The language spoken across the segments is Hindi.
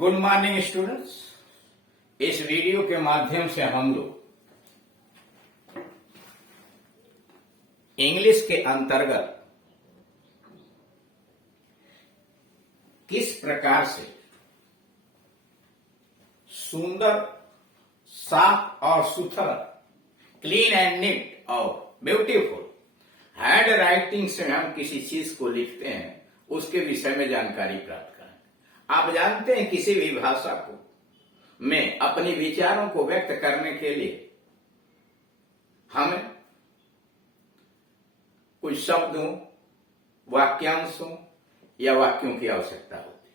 Good morning students. इस वीडियो के माध्यम से हम लोग इंग्लिश के अंतर्गत किस प्रकार से सुंदर, साफ और सुथरा, क्लीन एंड नीट और ब्यूटीफुल हैंड राइटिंग से हम किसी चीज को लिखते हैं, उसके विषय में जानकारी प्राप्त करें। आप जानते हैं किसी भी भाषा को में अपने विचारों को व्यक्त करने के लिए हमें कुछ शब्दों, वाक्यांशों या वाक्यों की आवश्यकता होती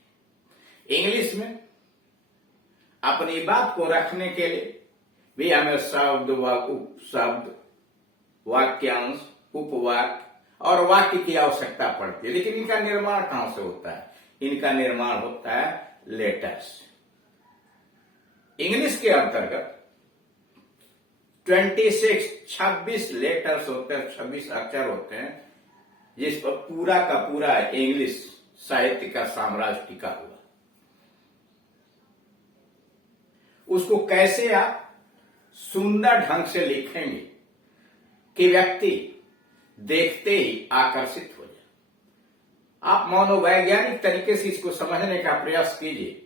है। इंग्लिश में अपनी बात को रखने के लिए भी हमें शब्द व उपशब्द, वाक्यांश, उपवाक्य और वाक्य की आवश्यकता पड़ती है। लेकिन इनका निर्माण कहां से होता है? इनका निर्माण होता है लेटर्स। इंग्लिश के अंतर्गत 26 लेटर्स होते हैं, 26 अक्षर होते हैं, जिस पर पूरा का पूरा इंग्लिश साहित्य का साम्राज्य टिका हुआ। उसको कैसे आप सुंदर ढंग से लिखेंगे कि व्यक्ति देखते ही आकर्षित हो जाए। आप मनोवैज्ञानिक तरीके से इसको समझने का प्रयास कीजिए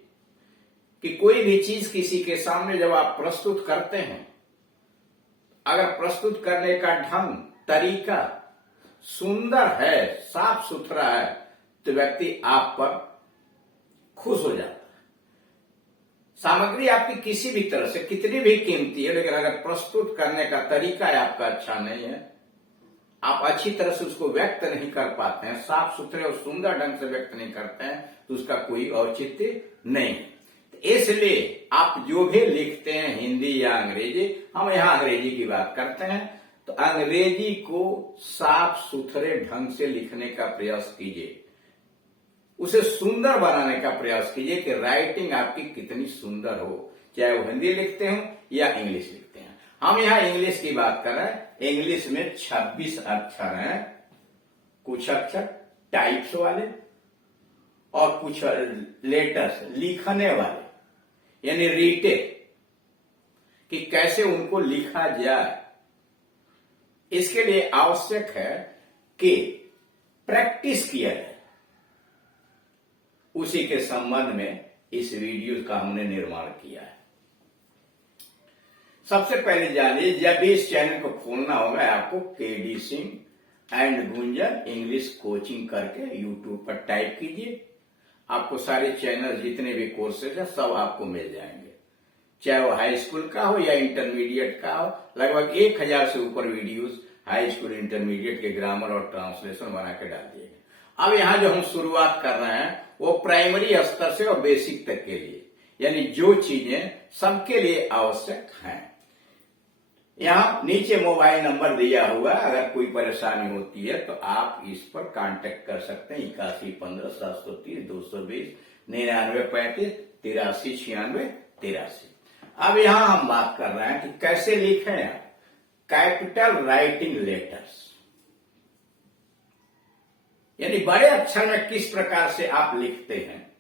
कि कोई भी चीज किसी के सामने जब आप प्रस्तुत करते हैं, अगर प्रस्तुत करने का ढंग, तरीका सुंदर है, साफ सुथरा है, तो व्यक्ति आप पर खुश हो जाता है। सामग्री आपकी किसी भी तरह से कितनी भी कीमती है, लेकिन अगर प्रस्तुत करने का तरीका आपका अच्छा नहीं है, आप अच्छी तरह से उसको व्यक्त नहीं कर पाते हैं, साफ सुथरे और सुंदर ढंग से व्यक्त नहीं करते हैं, तो उसका कोई औचित्य नहीं। इसलिए आप जो भी लिखते हैं, हिंदी या अंग्रेजी, हम यहां अंग्रेजी की बात करते हैं, तो अंग्रेजी को साफ सुथरे ढंग से लिखने का प्रयास कीजिए, उसे सुंदर बनाने का प्रयास कीजिए कि राइटिंग आपकी कितनी सुंदर हो, चाहे वो हिंदी लिखते हो या इंग्लिश लिखते हैं। हम यहां इंग्लिश की बात कर रहे हैं। इंग्लिश में 26 अक्षर हैं, कुछ अक्षर टाइप्स वाले और कुछ लेटर्स लिखने वाले, यानी रीटे, कि कैसे उनको लिखा जाए। इसके लिए आवश्यक है कि प्रैक्टिस किया जाए। उसी के संबंध में इस वीडियो का हमने निर्माण किया है। सबसे पहले जानिए, जब भी इस चैनल को खोलना होगा, आपको KD Singh and Gunjan English coaching करके यूट्यूब पर टाइप कीजिए। आपको सारे चैनल, जितने भी कोर्सेज हैं, सब आपको मिल जाएंगे, चाहे वो हाई स्कूल का हो या इंटरमीडिएट का हो। लगभग 1000 से ऊपर वीडियोस हाई स्कूल, इंटरमीडिएट के ग्रामर और ट्रांसलेशन बना के डाल दिए गए। अब यहां जो हम शुरुआत कर रहे हैं वो प्राइमरी स्तर से और बेसिक तक के लिए, यानी जो चीजें सबके लिए आवश्यक हैं। यहां नीचे मोबाइल नंबर दिया हुआ, अगर कोई परेशानी होती है तो आप इस पर कांटेक्ट कर सकते हैं। 8115 730 220 9935 83 96 83। अब यहां हम बात कर रहे हैं कि कैसे लिखें कैपिटल राइटिंग लेटर्स, यानी बड़े अक्षर में किस प्रकार से आप लिखते हैं,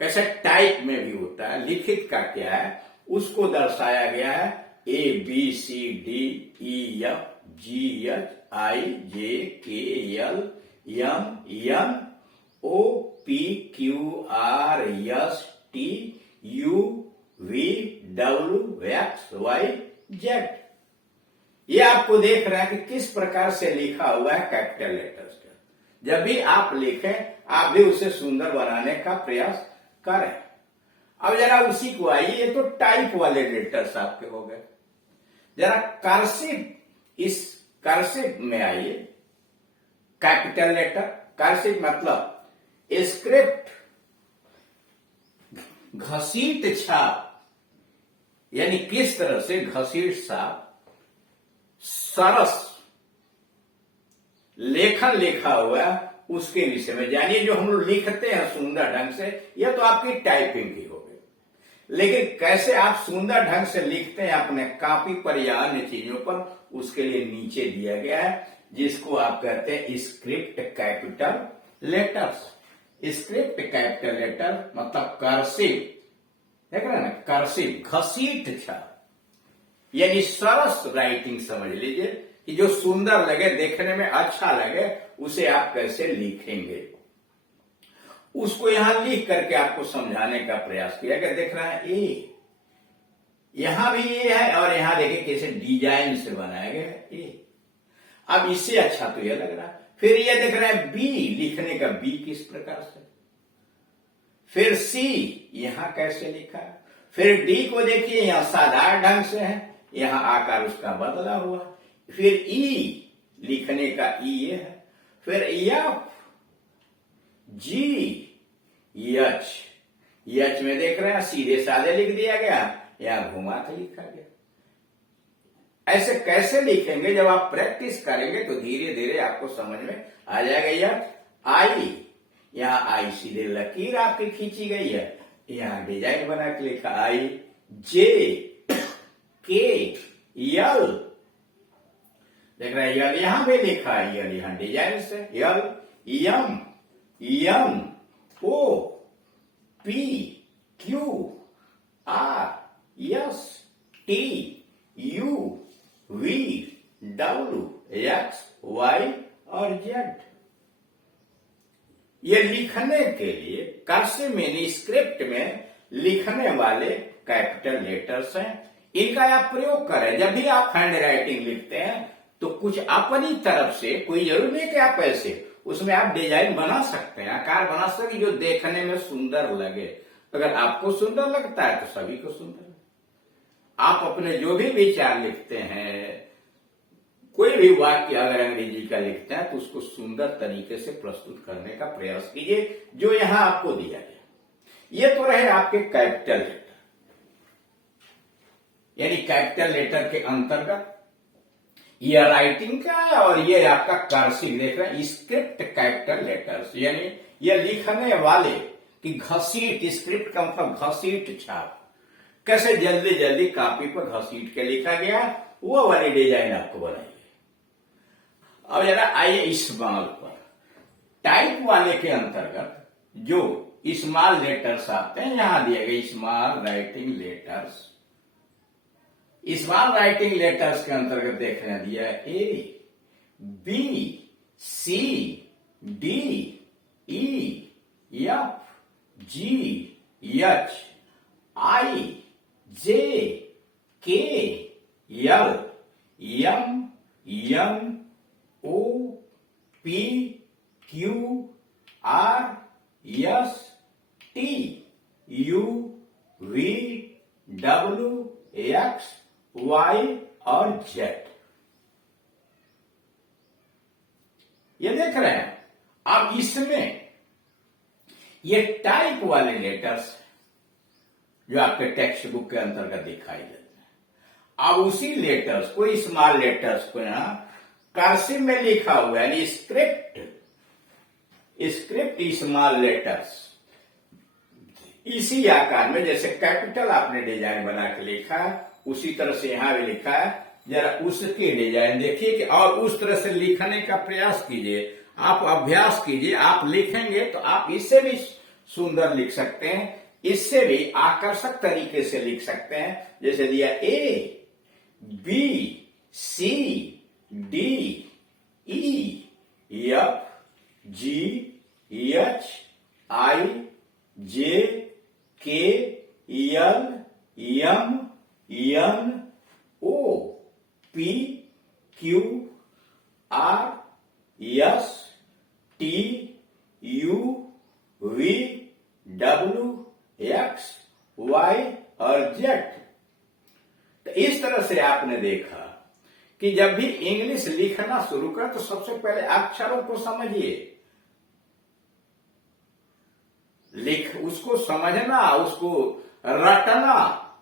कैसे टाइप में भी होता है, लिखित का क्या है, उसको दर्शाया गया है। ABCDEFGHIJKLMNOPQRSTUVWXYZ। ये आपको देख रहे हैं कि किस प्रकार से लिखा हुआ है कैपिटल लेटर्स का। जब भी आप लिखें, आप भी उसे सुंदर बनाने का प्रयास करें। अब जरा उसी को आइए, तो टाइप वाले लेटर्स आपके हो गए। जरा कर्सिव, इस कर्सिव में आइए। कैपिटल लेटर, कर्सिव मतलब स्क्रिप्ट, घसीट छाप, यानी किस तरह से घसीट छाप, सरस लेखन लिखा हुआ, उसके विषय में जानिए। जो हम लोग लिखते हैं सुंदर ढंग से, यह तो आपकी टाइपिंग की हो गई, लेकिन कैसे आप सुंदर ढंग से लिखते हैं अपने कॉपी पर या अन्य चीजों पर, उसके लिए नीचे दिया गया है, जिसको आप कहते हैं script capital letters. Script capital letter मतलब कर्सिव, देख रहे हैं ना, कर्सिव घसीट छाप, यानी सरस राइटिंग समझ लीजिए कि जो सुंदर लगे, देखने में अच्छा लगे, उसे आप कैसे लिखेंगे, उसको यहां लिख करके आपको समझाने का प्रयास किया गया। देख रहा है ए, यहां भी ए है और यहां देखिए कैसे डिजाइन से बनाया गया है ए। अब इससे अच्छा तो यह लग रहा है। फिर ये देख रहे हैं बी, लिखने का बी किस प्रकार से, फिर सी यहां कैसे लिखा है, फिर डी को देखिए यहां साधारण ढंग से है, यहां आकार उसका बदला हुआ, फिर ई, लिखने का ई ये है, फिर एफ, जी, एच, एच में देख रहे हैं सीधे साधे लिख दिया गया, यहां घुमा के लिखा गया। ऐसे कैसे लिखेंगे, जब आप प्रैक्टिस करेंगे तो धीरे धीरे आपको समझ में आ जाएगा। यह आई, यहां आई सीधे लकीर आपकी खींची गई है, यहां डिजाइन बना के लिखा आई, जे, के, यल, देख रहे हैं यल यहां भी लिखा है, यल यहां डिजाइन से, L, M, N, O, P, Q, R, S, T, U, V, W, X, Y और जेड। ये लिखने के लिए कर्सिव में, स्क्रिप्ट में लिखने वाले कैपिटल लेटर्स हैं, इनका आप प्रयोग करें। जब भी आप हैंड राइटिंग लिखते हैं तो कुछ अपनी तरफ से, कोई जरूरी नहीं कि आप ऐसे, उसमें आप डिजाइन बना सकते हैं, आकार बना सकते जो देखने में सुंदर लगे। अगर आपको सुंदर लगता है तो सभी को सुंदर लगता है। आप अपने जो भी विचार लिखते हैं, कोई भी वाक्य अगर अंग्रेजी का लिखते हैं तो उसको सुंदर तरीके से प्रस्तुत करने का प्रयास कीजिए, जो यहां आपको दिया गया। ये तो रहे आपके कैपिटल लेटर, यानी कैपिटल लेटर के अंतर्गत ये राइटिंग का, और ये आपका कर्सिव देख रहे हैं स्क्रिप्ट कैपिटल लेटर्स, यानी ये लिखने वाले की घसीट, स्क्रिप्ट का मतलब घसीट छाप, कैसे जल्दी जल्दी कॉपी पर घसीट के लिखा गया, वो वाली डिजाइन आपको बनाइए। अब जरा आइए स्मॉल पर, टाइप वाले के अंतर्गत जो स्मॉल लेटर्स आते हैं, यहां दिए गए small writing letters. Small writing letters के अंतर्गत देखने दिया A, B, C, D, E, F, G, H, I, J, K, L, M, N, O, P, Q, R, S, T, U, V, W, X, Y और जेड। ये देख रहे हैं। अब इसमें ये टाइप वाले लेटर्स जो आपके टेक्स्ट बुक के अंतर्गत दिखाई देते हैं, अब उसी लेटर्स को, स्मॉल लेटर्स को यहां कर्सिव में लिखा हुआ है, यानी स्क्रिप्ट स्मॉल लेटर्स, इसी आकार में जैसे कैपिटल आपने डिजाइन बना के लिखा है, उसी तरह से यहां भी लिखा है। जरा उसकी डिजाइन देखिए कि, और उस तरह से लिखने का प्रयास कीजिए, आप अभ्यास कीजिए। आप लिखेंगे तो आप इससे भी सुंदर लिख सकते हैं, इससे भी आकर्षक तरीके से लिख सकते हैं। जैसे दिया A, B, C, D, E, F, G, H, I, J, K, L, M, N, O, P, Q, R, S, T, U, V, W, X, Y और जेड। तो इस तरह से आपने देखा कि जब भी इंग्लिश लिखना शुरू कर तो सबसे पहले अक्षरों को समझिए, उसको समझना, उसको रटना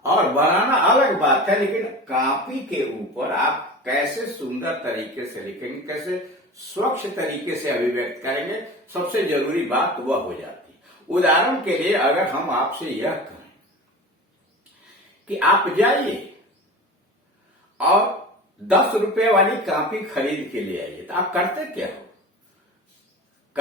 और बनाना अलग बात है, लेकिन कॉपी के ऊपर आप कैसे सुंदर तरीके से लिखेंगे, कैसे स्वच्छ तरीके से अभिव्यक्त करेंगे, सबसे जरूरी बात वह हो जाती है। उदाहरण के लिए अगर हम आपसे यह कहें कि आप जाइए और 10 रुपए वाली कॉपी खरीद के ले आइए, तो आप करते क्या हो?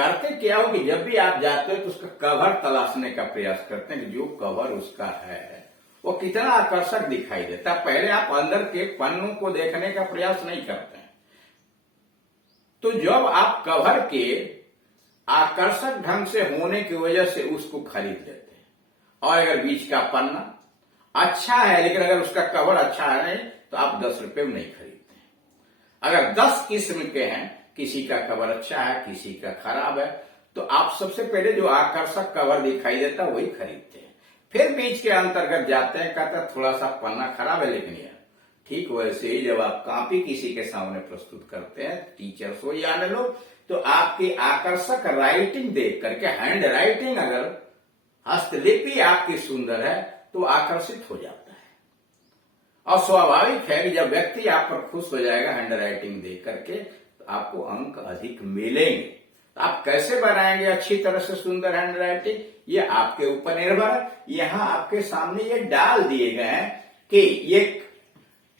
करते क्या हो कि जब भी आप जाते हो तो उसका कवर तलाशने का प्रयास करते हैं कि जो कवर उसका है वो कितना आकर्षक दिखाई देता है। पहले आप अंदर के पन्नों को देखने का प्रयास नहीं करते हैं। तो जब आप कवर के आकर्षक ढंग से होने की वजह से उसको खरीद लेते हैं, और अगर बीच का पन्ना अच्छा है लेकिन अगर उसका कवर अच्छा है नहीं तो आप 10 रुपए में नहीं खरीदते हैं। अगर 10 किस्म के हैं, किसी का कवर अच्छा है किसी का खराब है, तो आप सबसे पहले जो आकर्षक कवर दिखाई देता है वही खरीदते हैं। फिर बीच के अंतर्गत जाते हैं, कहते हैं थोड़ा सा पन्ना खराब है लेकिन यार ठीक। वैसे ही जब आप कॉपी किसी के सामने प्रस्तुत करते हैं, टीचर्स हो या अन्य लोग, तो आपकी आकर्षक राइटिंग देख करके, हैंड राइटिंग अगर हस्तलिपि आपकी सुंदर है तो आकर्षित हो जाता है। और स्वाभाविक है कि जब व्यक्ति आप पर खुश हो जाएगा हैंड राइटिंग देख करके, तो आपको अंक अधिक मिलेंगे। तो आप कैसे बनाएंगे अच्छी तरह से सुंदर हैंड राइटिंग, ये आपके ऊपर निर्भर है। यहां आपके सामने ये डाल दिए गए हैं कि ये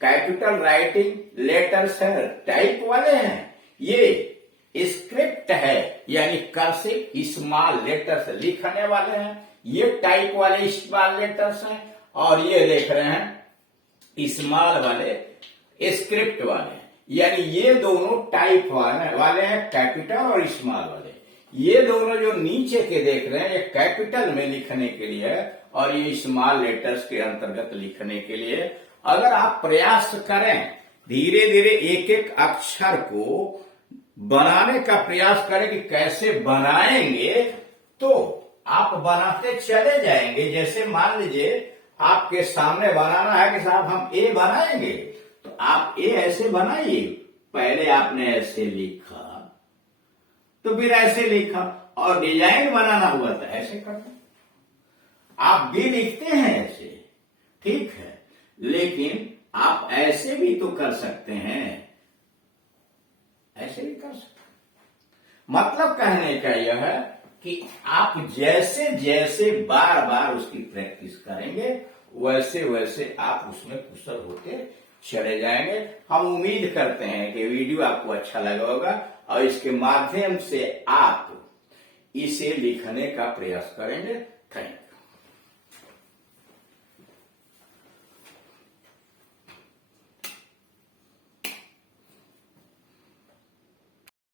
कैपिटल राइटिंग लेटर्स है, टाइप वाले हैं, ये स्क्रिप्ट है यानी कर्सिव स्मॉल लेटर्स लिखने वाले हैं, ये टाइप वाले स्मॉल लेटर्स हैं, और ये लिख रहे हैं स्मॉल वाले स्क्रिप्ट वाले, यानी ये दोनों टाइप वाले हैं, कैपिटल और स्मॉल वाले। ये दोनों जो नीचे के देख रहे हैं ये कैपिटल में लिखने के लिए है और ये स्मॉल लेटर्स के अंतर्गत लिखने के लिए। अगर आप प्रयास करें, धीरे धीरे एक एक अक्षर को बनाने का प्रयास करें कि कैसे बनाएंगे, तो आप बनाते चले जाएंगे। जैसे मान लीजिए आपके सामने बनाना है कि साहब हम ए बनाएंगे, तो आप ए ऐसे बनाइए। पहले आपने ऐसे लिखा, तो फिर ऐसे लिखा, और डिजाइन बनाना हुआ था ऐसे करते। आप भी लिखते हैं ऐसे, ठीक है, लेकिन आप ऐसे भी तो कर सकते हैं, ऐसे भी कर सकते हैं। मतलब कहने का यह है कि आप जैसे जैसे बार बार उसकी प्रैक्टिस करेंगे वैसे वैसे आप उसमें कुशल होते चले जाएंगे। हम उम्मीद करते हैं कि वीडियो आपको अच्छा लगा होगा और इसके माध्यम से आप इसे लिखने का प्रयास करेंगे। Thank you.